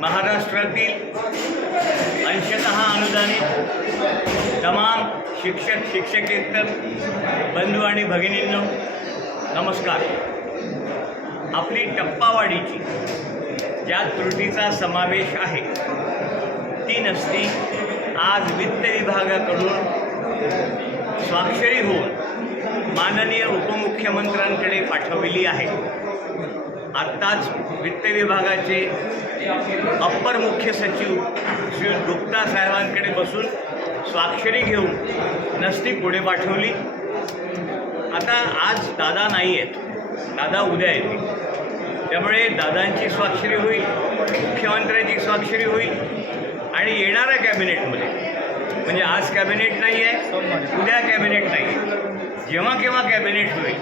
महाराष्ट्रातील अंशतः अनुदानित तमाम शिक्षक शिक्षकेतर बंधू आणि भगिनींनो नमस्कार। आपली टप्पावाढीची ज्या त्रुटीचा समावेश आहे ती नसती आज वित्त विभागाकडून स्वाक्षरी होऊन माननीय उपमुख्यमंत्र्यांकडे पाठवली आहे। आत्ताच वित्त विभागाचे अप्पर मुख्य सचिव श्री गुप्ता साहेबांकडे बसून स्वाक्षरी घेऊन नसती पुढे पाठवली। आता आज दादा नाही आहेत, दादा उद्या येतील, त्यामुळे दादांची स्वाक्षरी होईल, मुख्यमंत्र्यांची स्वाक्षरी होईल आणि येणाऱ्या कॅबिनेटमध्ये, म्हणजे आज कॅबिनेट नाही आहे, उद्या कॅबिनेट नाही आहे, जेव्हा केव्हा कॅबिनेट होईल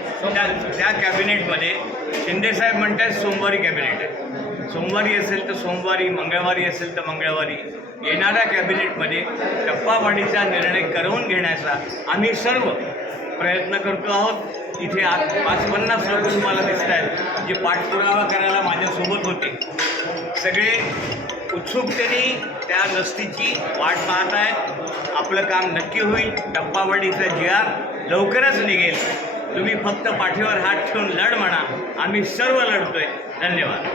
त्या कॅबिनेटमध्ये शिंदेसाहेब म्हणतात सोमवारी कॅबिनेट आहे, सोमवारी असेल तर सोमवारी, मंगळवारी असेल तर मंगळवारी येणाऱ्या कॅबिनेटमध्ये टप्पावाढीचा निर्णय करवून घेण्याचा आम्ही सर्व प्रयत्न करतो आहोत। इथे आज 50 लोक तुम्हाला दिसत आहेत जे पाठपुरावा करायला माझ्यासोबत होते, सगळे उत्सुकतेने त्या नसतीची वाट पाहत आहेत। आपलं काम नक्की होईल, टप्पावाढीचा GR लवकरच निघेल। तुम्ही फक्त पाठीवर हात ठेवून लढ म्हणा, आम्ही सर्व लढतोय। धन्यवाद।